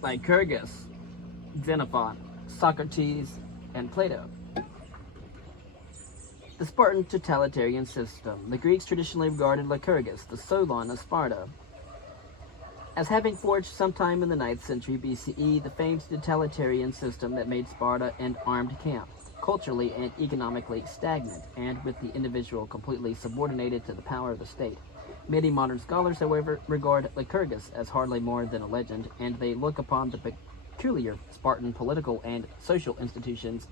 Lycurgus, Xenophon, Socrates, and Plato. The Spartan totalitarian system. The Greeks traditionally regarded Lycurgus, the Solon of Sparta, as having forged sometime in the 9th century BCE the famed totalitarian system that made Sparta an armed camp, culturally and economically stagnant, and with the individual completely subordinated to the power of the state. Many modern scholars, however, regard Lycurgus as hardly more than a legend, and they look upon the peculiar Spartan political and social institutions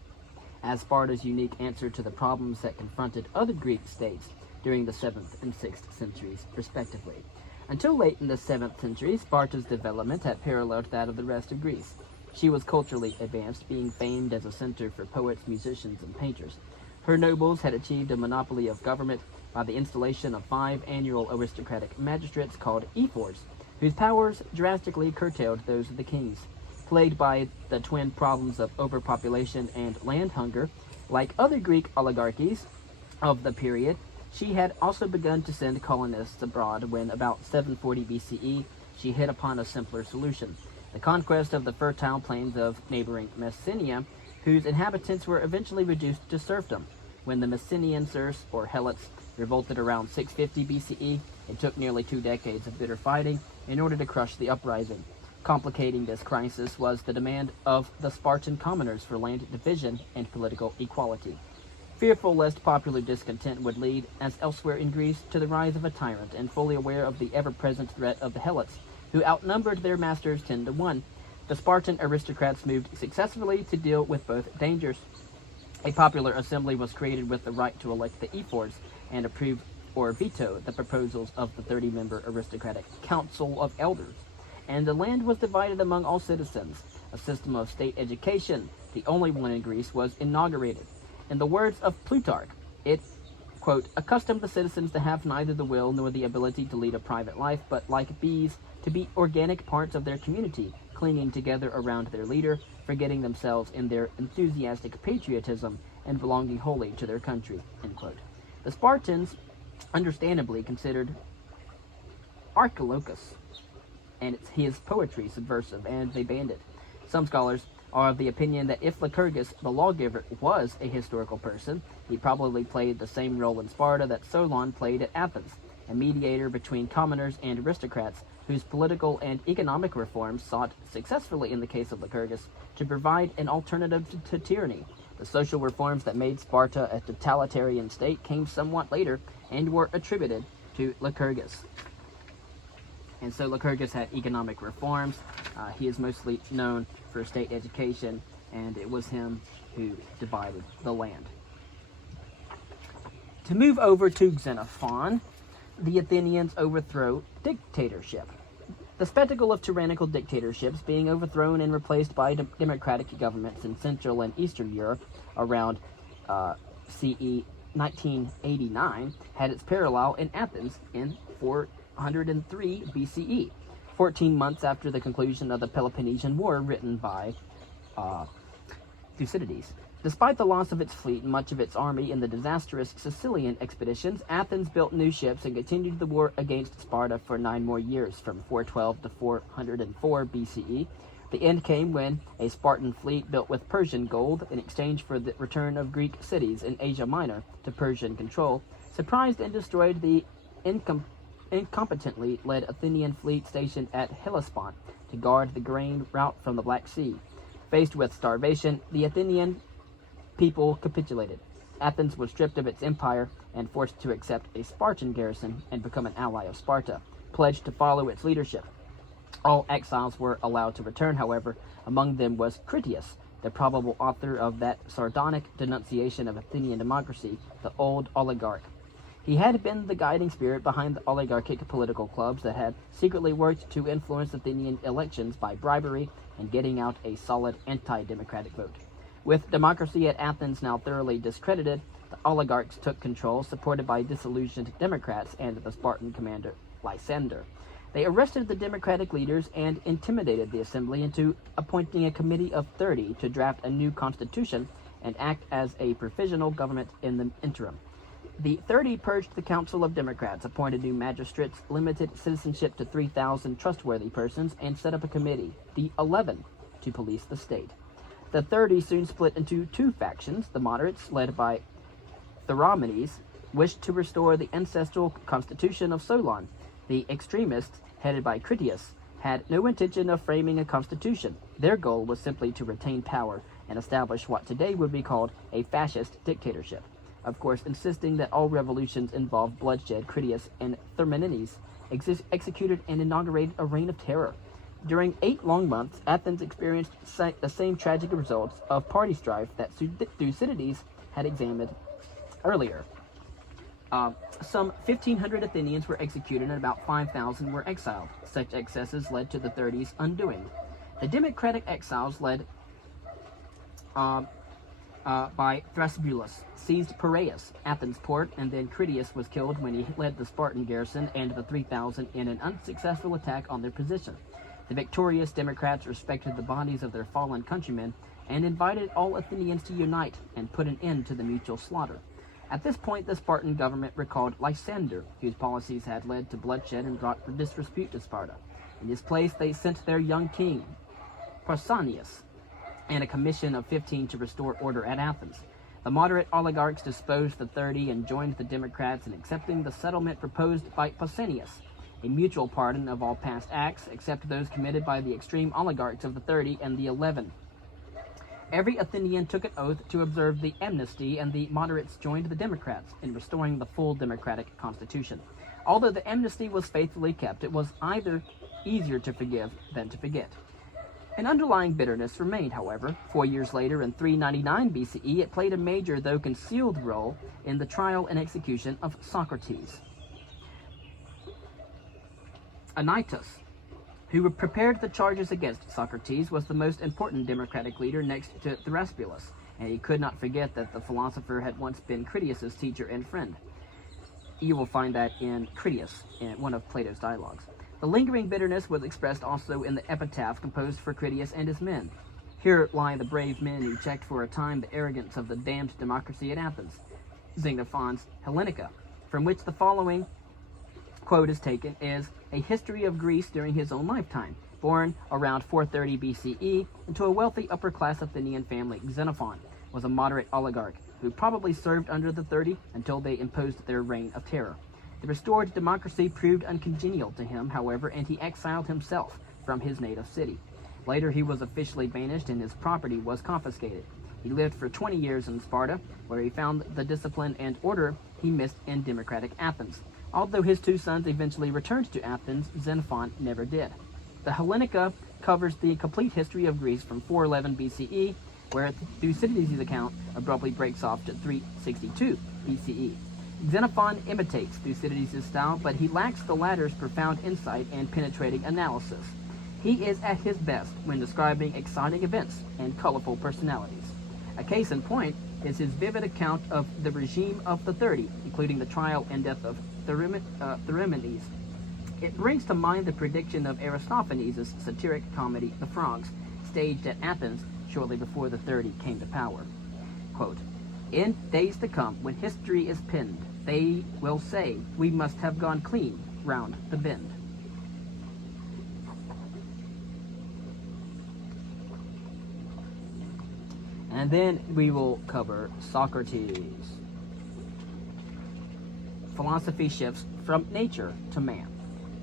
as Sparta's unique answer to the problems that confronted other Greek states during the 7th and 6th centuries, respectively. Until late in the 7th century, Sparta's development had paralleled that of the rest of Greece. She was culturally advanced, being famed as a center for poets, musicians, and painters. Her nobles had achieved a monopoly of government by the installation of 5 annual aristocratic magistrates called ephors, whose powers drastically curtailed those of the kings. Plagued by the twin problems of overpopulation and land hunger, like other Greek oligarchies of the period, she had also begun to send colonists abroad when, about 740 BCE, she hit upon a simpler solution: the conquest of the fertile plains of neighboring Messenia, whose inhabitants were eventually reduced to serfdom. When the Messenian serfs, or helots, revolted around 650 BCE, it took nearly 2 decades of bitter fighting in order to crush the uprising. Complicating this crisis was the demand of the Spartan commoners for land division and political equality. Fearful lest popular discontent would lead, as elsewhere in Greece, to the rise of a tyrant, and fully aware of the ever-present threat of the helots, who outnumbered their masters 10 to 1, the Spartan aristocrats moved successfully to deal with both dangers. A popular assembly was created with the right to elect the ephors and approve or veto the proposals of the 30-member aristocratic Council of Elders, and the land was divided among all citizens. A system of state education, the only one in Greece, was inaugurated. In the words of Plutarch, it, quote, accustomed the citizens to have neither the will nor the ability to lead a private life, but like bees, to be organic parts of their community, clinging together around their leader, forgetting themselves in their enthusiastic patriotism, and belonging wholly to their country, end quote. The Spartans understandably considered Archilochus and his poetry subversive, and they banned it. Some scholars are of the opinion that if Lycurgus, the lawgiver, was a historical person, he probably played the same role in Sparta that Solon played at Athens, a mediator between commoners and aristocrats, whose political and economic reforms sought successfully, in the case of Lycurgus, to provide an alternative to tyranny. The social reforms that made Sparta a totalitarian state came somewhat later and were attributed to Lycurgus. And so Lycurgus had economic reforms. He is mostly known for state education, and it was him who divided the land. To move over to Xenophon, the Athenians overthrow dictatorship. The spectacle of tyrannical dictatorships being overthrown and replaced by democratic governments in Central and Eastern Europe around CE 1989 had its parallel in Athens in 403 BCE, 14 months after the conclusion of the Peloponnesian War written by Thucydides. Despite the loss of its fleet and much of its army in the disastrous Sicilian expeditions, Athens built new ships and continued the war against Sparta for 9 more years, from 412 to 404 BCE. The end came when a Spartan fleet built with Persian gold, in exchange for the return of Greek cities in Asia Minor to Persian control, surprised and destroyed the incompetently led Athenian fleet stationed at Hellespont to guard the grain route from the Black Sea. Faced with starvation, the Athenian people capitulated. Athens was stripped of its empire and forced to accept a Spartan garrison and become an ally of Sparta, pledged to follow its leadership. All exiles were allowed to return, however. Among them was Critias, the probable author of that sardonic denunciation of Athenian democracy, the old oligarch. He had been the guiding spirit behind the oligarchic political clubs that had secretly worked to influence Athenian elections by bribery and getting out a solid anti-democratic vote. With democracy at Athens now thoroughly discredited, the oligarchs took control, supported by disillusioned Democrats and the Spartan commander Lysander. They arrested the Democratic leaders and intimidated the assembly into appointing a committee of 30 to draft a new constitution and act as a provisional government in the interim. The 30 purged the Council of Democrats, appointed new magistrates, limited citizenship to 3,000 trustworthy persons, and set up a committee, the 11, to police the state. The 30 soon split into two factions. The moderates, led by Theramenes, wished to restore the ancestral constitution of Solon. The extremists, headed by Critias, had no intention of framing a constitution. Their goal was simply to retain power and establish what today would be called a fascist dictatorship. Of course, insisting that all revolutions involve bloodshed, Critias and Theramenes executed and inaugurated a reign of terror. During 8 long months, Athens experienced the same tragic results of party strife that Thucydides had examined earlier. Some 1,500 Athenians were executed and about 5,000 were exiled. Such excesses led to the 30's undoing. The democratic exiles, led by Thrasybulus, seized Piraeus, Athens' port, and then Critias was killed when he led the Spartan garrison and the 3,000 in an unsuccessful attack on their position. The victorious Democrats respected the bodies of their fallen countrymen and invited all Athenians to unite and put an end to the mutual slaughter. At this point, the Spartan government recalled Lysander, whose policies had led to bloodshed and brought disrepute to Sparta. In his place, they sent their young king, Pausanias, and a commission of 15 to restore order at Athens. The moderate oligarchs disposed the 30 and joined the Democrats in accepting the settlement proposed by Pausanias, a mutual pardon of all past acts, except those committed by the extreme oligarchs of the 30 and the 11. Every Athenian took an oath to observe the amnesty, and the moderates joined the Democrats in restoring the full democratic constitution. Although the amnesty was faithfully kept, it was either easier to forgive than to forget. An underlying bitterness remained, however. 4 years later, in 399 BCE, it played a major, though concealed, role in the trial and execution of Socrates. Anytus, who prepared the charges against Socrates, was the most important democratic leader next to Thrasybulus, and he could not forget that the philosopher had once been Critias's teacher and friend. You will find that in Critias, in one of Plato's dialogues. The lingering bitterness was expressed also in the epitaph composed for Critias and his men. Here lie the brave men who checked for a time the arrogance of the damned democracy at Athens, Xenophon's Hellenica, from which the following quote is taken, is a history of Greece during his own lifetime. Born around 430 BCE into a wealthy upper-class Athenian family, Xenophon was a moderate oligarch who probably served under the 30 until they imposed their reign of terror. The restored democracy proved uncongenial to him, however, and he exiled himself from his native city. Later, he was officially banished and his property was confiscated. He lived for 20 years in Sparta, where he found the discipline and order he missed in democratic Athens. Although his 2 sons eventually returned to Athens, Xenophon never did. The Hellenica covers the complete history of Greece from 411 BCE, where Thucydides' account abruptly breaks off to 362 BCE. Xenophon imitates Thucydides' style, but he lacks the latter's profound insight and penetrating analysis. He is at his best when describing exciting events and colorful personalities. A case in point is his vivid account of the regime of the 30, including the trial and death of Theramenes. It brings to mind the prediction of Aristophanes' satiric comedy, The Frogs, staged at Athens shortly before the 30 came to power. Quote, in days to come, when history is penned, they will say, we must have gone clean round the bend. And then we will cover Socrates. Philosophy shifts from nature to man.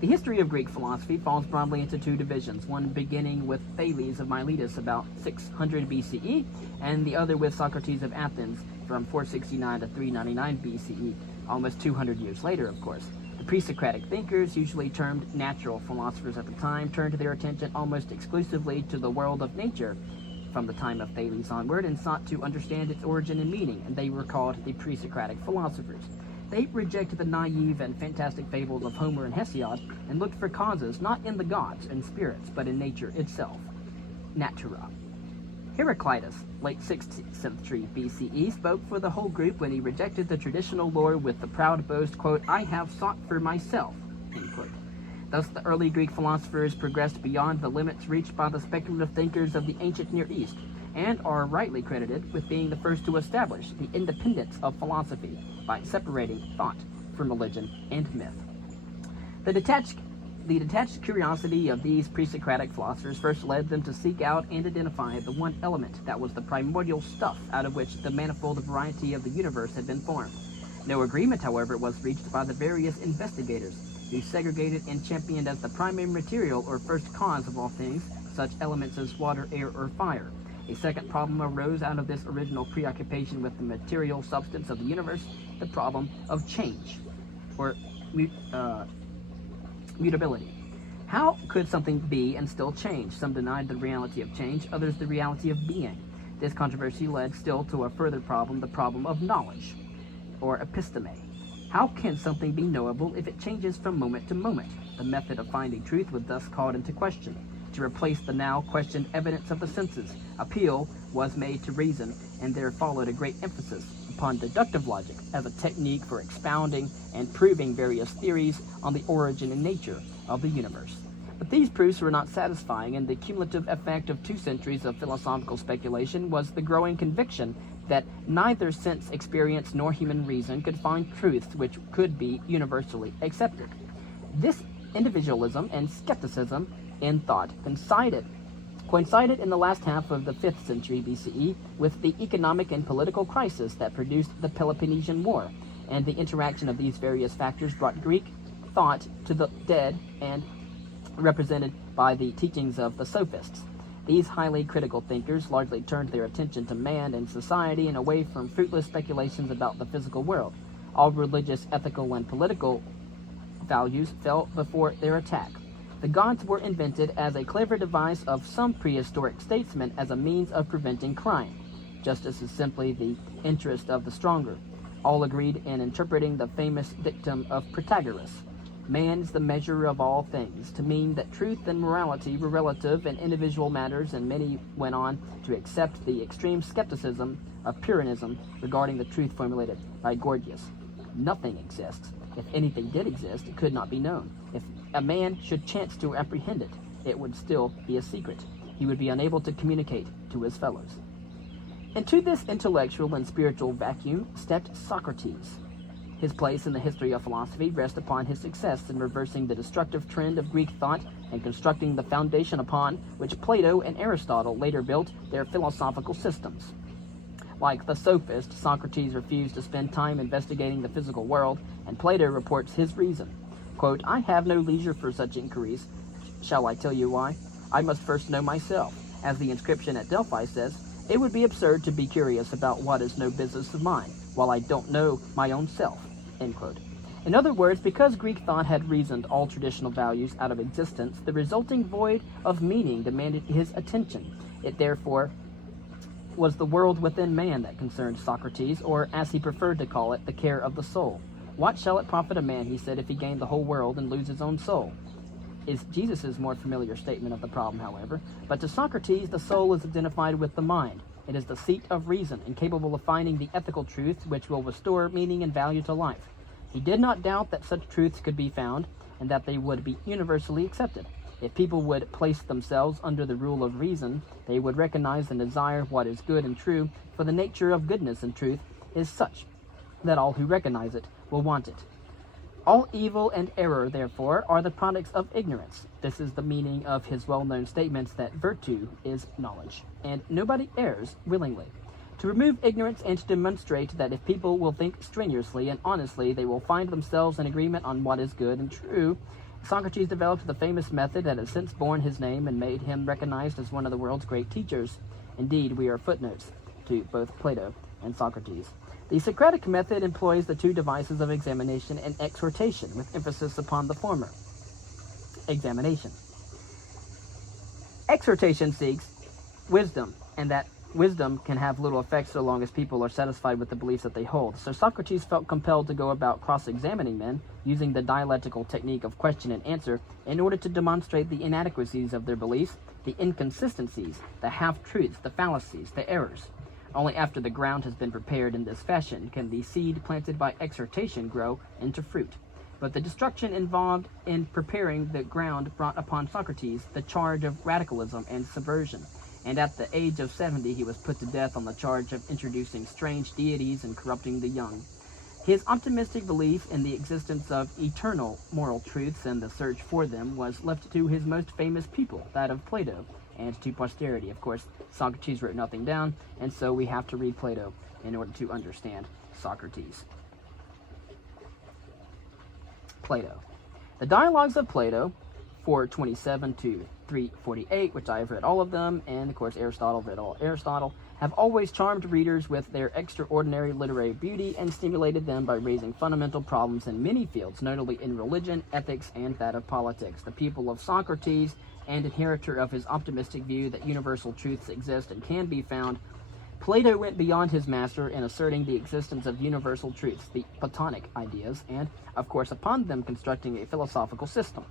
The history of Greek philosophy falls broadly into 2 divisions, one beginning with Thales of Miletus about 600 BCE, and the other with Socrates of Athens from 469 to 399 BCE, almost 200 years later, of course. The pre-Socratic thinkers, usually termed natural philosophers at the time, turned their attention almost exclusively to the world of nature from the time of Thales onward and sought to understand its origin and meaning, and they were called the pre-Socratic philosophers. They rejected the naive and fantastic fables of Homer and Hesiod and looked for causes not in the gods and spirits, but in nature itself. Natura. Heraclitus, late 6th century BCE, spoke for the whole group when he rejected the traditional lore with the proud boast, quote, I have sought for myself, end quote. Thus, the early Greek philosophers progressed beyond the limits reached by the speculative thinkers of the ancient Near East. and are rightly credited with being the first to establish the independence of philosophy by separating thought from religion and myth. The detached curiosity of these pre-Socratic philosophers first led them to seek out and identify the one element that was the primordial stuff out of which the manifold variety of the universe had been formed. No agreement, however, was reached by the various investigators, who segregated and championed as the primary material or first cause of all things such elements as water, air, or fire. A second problem arose out of this original preoccupation with the material substance of the universe, the problem of change, or mutability. How could something be and still change? Some denied the reality of change, others the reality of being. This controversy led still to a further problem, the problem of knowledge, or episteme. How can something be knowable if it changes from moment to moment? The method of finding truth was thus called into question. To replace the now questioned evidence of the senses, appeal was made to reason, and there followed a great emphasis upon deductive logic as a technique for expounding and proving various theories on the origin and nature of the universe. But these proofs were not satisfying, and the cumulative effect of 2 centuries of philosophical speculation was the growing conviction that neither sense experience nor human reason could find truths which could be universally accepted. This individualism and skepticism in thought coincided in the last half of the 5th century BCE with the economic and political crisis that produced the Peloponnesian War, and the interaction of these various factors brought Greek thought to the dead and represented by the teachings of the sophists. These highly critical thinkers largely turned their attention to man and society and away from fruitless speculations about the physical world. All religious, ethical, and political values fell before their attack. The gods were invented as a clever device of some prehistoric statesmen as a means of preventing crime. Justice is simply the interest of the stronger. All agreed in interpreting the famous dictum of Protagoras: man is the measure of all things, to mean that truth and morality were relative in individual matters, and many went on to accept the extreme skepticism of Pyrrhonism regarding the truth formulated by Gorgias. Nothing exists. If anything did exist, it could not be known. If a man should chance to apprehend it, it would still be a secret. He would be unable to communicate to his fellows. Into this intellectual and spiritual vacuum stepped Socrates. His place in the history of philosophy rests upon his success in reversing the destructive trend of Greek thought and constructing the foundation upon which Plato and Aristotle later built their philosophical systems. Like the sophist, Socrates refused to spend time investigating the physical world, and Plato reports his reason. Quote, "I have no leisure for such inquiries. Shall I tell you why? I must first know myself. As the inscription at Delphi says, it would be absurd to be curious about what is no business of mine, while I don't know my own self." End quote. In other words, because Greek thought had reasoned all traditional values out of existence, the resulting void of meaning demanded his attention. It therefore was the world within man that concerned Socrates, or, as he preferred to call it, the care of the soul. What shall it profit a man, he said, if he gain the whole world and lose his own soul? Is Jesus' more familiar statement of the problem, however. But to Socrates, the soul is identified with the mind. It is the seat of reason, and capable of finding the ethical truth which will restore meaning and value to life. He did not doubt that such truths could be found, and that they would be universally accepted. If people would place themselves under the rule of reason, they would recognize and desire what is good and true, for the nature of goodness and truth is such that all who recognize it will want it. All evil and error, therefore, are the products of ignorance. This is the meaning of his well-known statements that virtue is knowledge, and nobody errs willingly. To remove ignorance and to demonstrate that if people will think strenuously and honestly, they will find themselves in agreement on what is good and true, Socrates developed the famous method that has since borne his name and made him recognized as one of the world's great teachers. Indeed, we are footnotes to both Plato and Socrates. The Socratic method employs the 2 devices of examination and exhortation, with emphasis upon the former. Examination. Exhortation seeks wisdom, and that wisdom can have little effect so long as people are satisfied with the beliefs that they hold. So Socrates felt compelled to go about cross-examining men, using the dialectical technique of question and answer, in order to demonstrate the inadequacies of their beliefs, the inconsistencies, the half-truths, the fallacies, the errors. Only after the ground has been prepared in this fashion can the seed planted by exhortation grow into fruit. But the destruction involved in preparing the ground brought upon Socrates the charge of radicalism and subversion. and at the age of 70 he was put to death on the charge of introducing strange deities and corrupting the young. His optimistic belief in the existence of eternal moral truths and the search for them was left to his most famous pupil, that of Plato, and to posterity. Of course, Socrates wrote nothing down, and so we have to read Plato in order to understand Socrates. Plato. The dialogues of Plato, 427 to 348, which I have read all of them, and of course Aristotle read all Aristotle, have always charmed readers with their extraordinary literary beauty and stimulated them by raising fundamental problems in many fields, notably in religion, ethics, and that of politics. The pupil of Socrates and inheritor of his optimistic view that universal truths exist and can be found, Plato went beyond his master in asserting the existence of universal truths, the Platonic ideas, and, of course, upon them constructing a philosophical system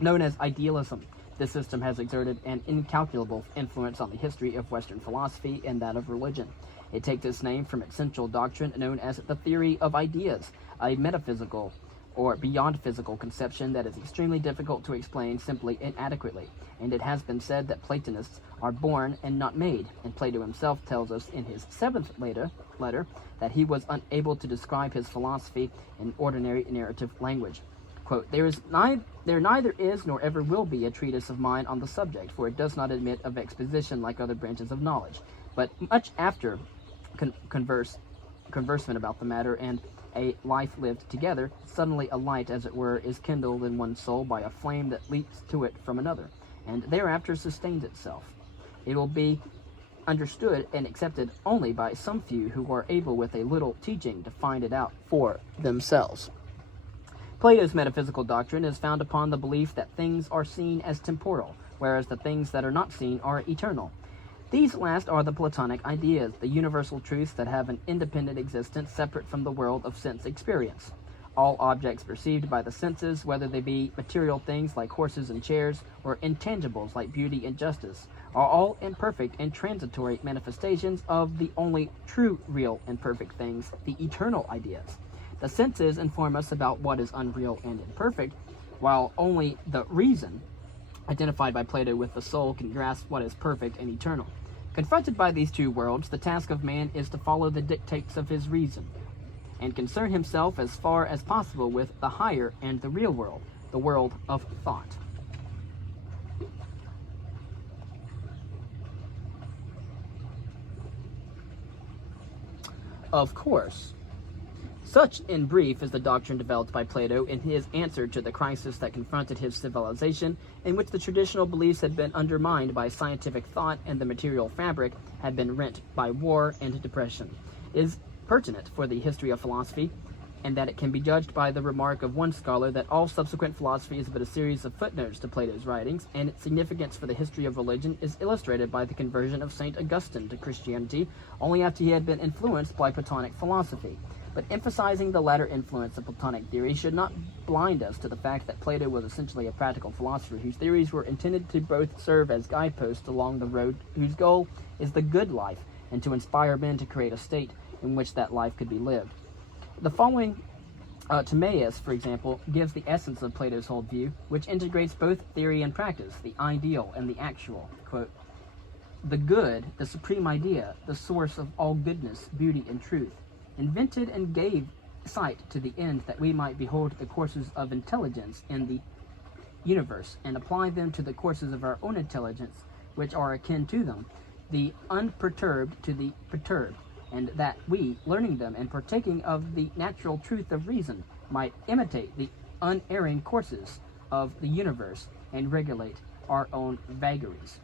known as idealism. This system has exerted an incalculable influence on the history of Western philosophy and that of religion. It takes its name from its central doctrine known as the theory of ideas, a metaphysical or beyond physical conception that is extremely difficult to explain simply and adequately. And it has been said that Platonists are born and not made, and Plato himself tells us in his 7th letter that he was unable to describe his philosophy in ordinary narrative language. Quote, there neither is nor ever will be a treatise of mine on the subject, for it does not admit of exposition like other branches of knowledge. But much after conversation about the matter and a life lived together, suddenly a light, as it were, is kindled in one soul by a flame that leaps to it from another, and thereafter sustains itself. It will be understood and accepted only by some few who are able with a little teaching to find it out for themselves. Plato's metaphysical doctrine is founded upon the belief that things are seen as temporal, whereas the things that are not seen are eternal. These last are the Platonic ideas, the universal truths that have an independent existence separate from the world of sense experience. All objects perceived by the senses, whether they be material things like horses and chairs, or intangibles like beauty and justice, are all imperfect and transitory manifestations of the only true, real, and perfect things, the eternal ideas. The senses inform us about what is unreal and imperfect, while only the reason, identified by Plato with the soul, can grasp what is perfect and eternal. Confronted by these two worlds, the task of man is to follow the dictates of his reason, and concern himself as far as possible with the higher and the real world, the world of thought. Of course, such, in brief, is the doctrine developed by Plato in his answer to the crisis that confronted his civilization, in which the traditional beliefs had been undermined by scientific thought and the material fabric had been rent by war and depression. It is pertinent for the history of philosophy, and that it can be judged by the remark of one scholar that all subsequent philosophy is but a series of footnotes to Plato's writings, and its significance for the history of religion is illustrated by the conversion of St. Augustine to Christianity only after he had been influenced by Platonic philosophy. But emphasizing the latter influence of Platonic theory should not blind us to the fact that Plato was essentially a practical philosopher whose theories were intended to both serve as guideposts along the road whose goal is the good life, and to inspire men to create a state in which that life could be lived. The following Timaeus, for example, gives the essence of Plato's whole view, which integrates both theory and practice, the ideal and the actual. Quote, the good, the supreme idea, the source of all goodness, beauty, and truth, invented and gave sight to the end that we might behold the courses of intelligence in the universe, and apply them to the courses of our own intelligence, which are akin to them, the unperturbed to the perturbed, and that we, learning them and partaking of the natural truth of reason, might imitate the unerring courses of the universe and regulate our own vagaries.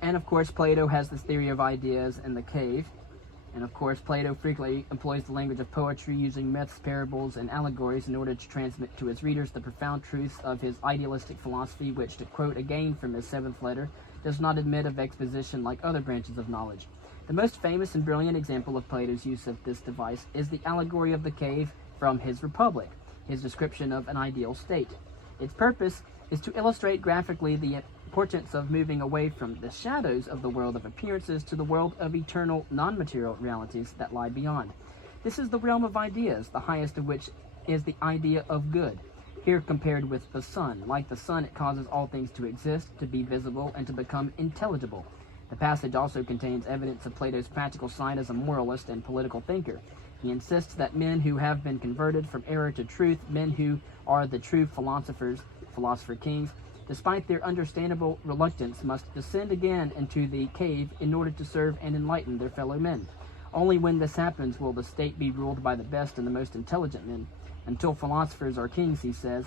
And of course, Plato has this theory of ideas in the cave. And of course, Plato frequently employs the language of poetry, using myths, parables, and allegories in order to transmit to his readers the profound truths of his idealistic philosophy, which, to quote again from his 7th letter, does not admit of exposition like other branches of knowledge. The most famous and brilliant example of Plato's use of this device is the allegory of the cave from his Republic, his description of an ideal state. Its purpose is to illustrate graphically the importance of moving away from the shadows of the world of appearances to the world of eternal, non-material realities that lie beyond. This is the realm of ideas, the highest of which is the idea of good. here compared with the sun. Like the sun, it causes all things to exist, to be visible, and to become intelligible. The passage also contains evidence of Plato's practical side as a moralist and political thinker. He insists that men who have been converted from error to truth, men who are the true philosophers, philosopher kings, despite their understandable reluctance, must descend again into the cave in order to serve and enlighten their fellow men. Only when this happens will the state be ruled by the best and the most intelligent men. Until philosophers are kings, he says,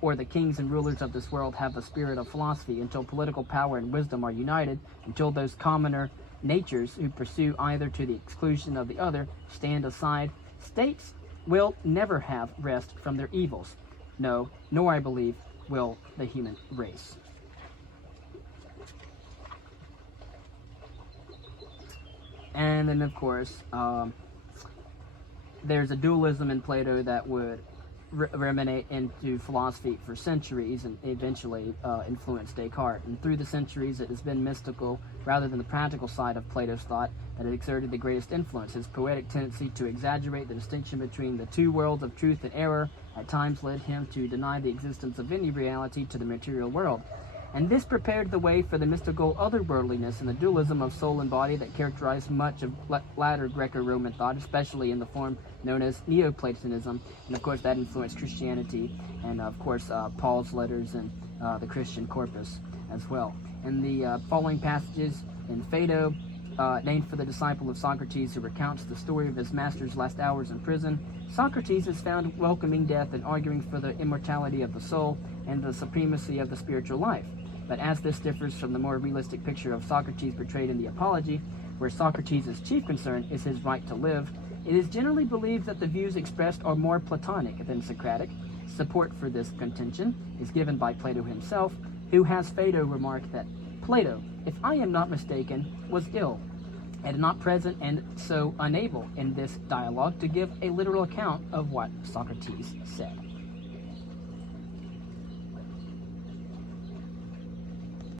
or the kings and rulers of this world have the spirit of philosophy, until political power and wisdom are united, until those commoner natures who pursue either to the exclusion of the other stand aside, states will never have rest from their evils. No, nor, I believe, will the human race. And then, of course, there's a dualism in Plato that would ruminate into philosophy for centuries and eventually influence Descartes. And through the centuries, it has been mystical rather than the practical side of Plato's thought that it exerted the greatest influence. His poetic tendency to exaggerate the distinction between the two worlds of truth and error at times led him to deny the existence of any reality to the material world. And this prepared the way for the mystical otherworldliness and the dualism of soul and body that characterized much of latter Greco-Roman thought, especially in the form known as Neoplatonism. And of course that influenced Christianity and of course Paul's letters and the Christian corpus as well. In the following passages in Phaedo, named for the disciple of Socrates who recounts the story of his master's last hours in prison, Socrates is found welcoming death and arguing for the immortality of the soul and the supremacy of the spiritual life. But as this differs from the more realistic picture of Socrates portrayed in the Apology, where Socrates' chief concern is his right to live, it is generally believed that the views expressed are more Platonic than Socratic. Support for this contention is given by Plato himself, who has Phaedo remark that Plato, if I am not mistaken, was ill, and not present and so unable in this dialogue to give a literal account of what Socrates said.